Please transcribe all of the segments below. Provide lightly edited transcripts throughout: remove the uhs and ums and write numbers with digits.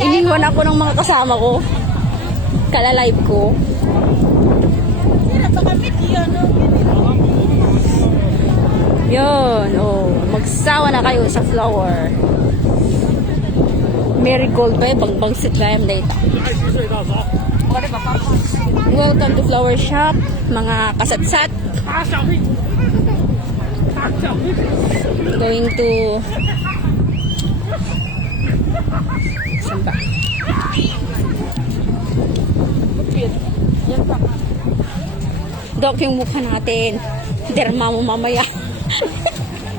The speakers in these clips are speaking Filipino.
Iniwan ako ng mga kasama ko. Kala-live ko. Yun, oh. Magsawa na kayo sa flower. Marigold ba? Bangbang sit ba yung data. Welcome to flower shop, mga kasatsat. Going to saan ba? Dok yung mukha natin. Derma mo mamaya.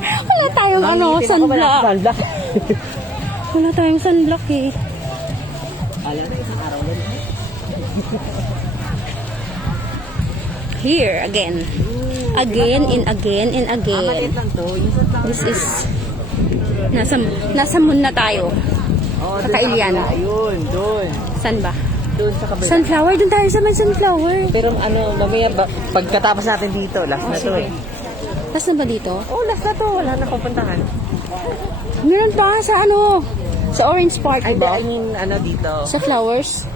Wala tayong sunblock. Wala tayong sunblock eh. Alam na isang araw lang. Here again. Again and again and again. Maliit lang to. This is nasa moon na tayo. Sa Kailian. Ayun, doon. San ba? Doon sa kabila. Sunflower, doon tayo sa may sunflower. Pero mamaya, pagkatapos natin dito, last na to sige. Last na ba dito? Oh, last na to. Wala na pupuntahan. Meron pa sa sa orange part, Ay, diba? I mean, dito. Sa flowers.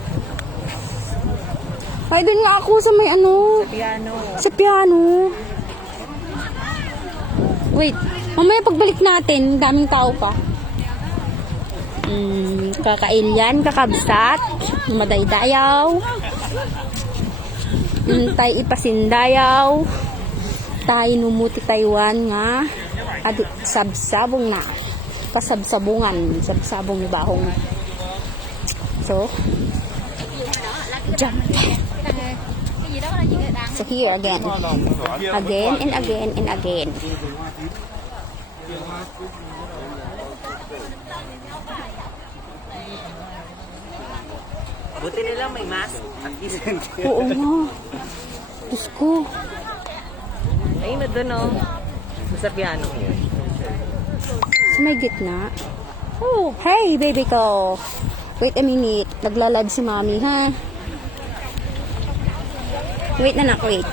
Ay, doon nga ako sa may Piano. sa piano. Wait, mamaya pagbalik natin, daming tao pa. Kakailyan, kakabsat, madaydayaw, tay ipasindayaw, tay numuti Taiwan nga, sabsabong na, kasabsabungan, sabsabong ni bahong. So, jump. So here again. Again and again and again. Buti nila may mask. At least. Oo nga. Diyos ko. Ayun na doon, oh. Sa piano yun. Sa may gitna. Oh, hey baby ko. Wait a minute. Nagla-live si mami, ha? Wait na, wait.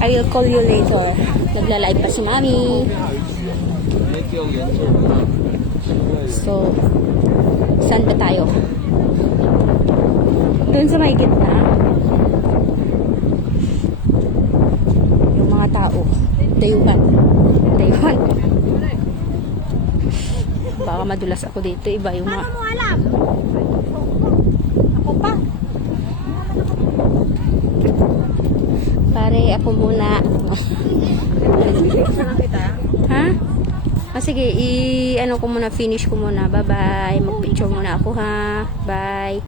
I will call you later. Nagla-live pa si mami. So, saan ba tayo? Doon sa may gitna. Yung mga tao. Dayuhan. Dayuhan. Baka madulas ako dito. Iba yung mga... Paano mo alam? Ako pa. Pare, ako muna. Ha? Sige, ko muna, finish ko muna. Bye-bye. Mag-picture muna ako, ha? Bye.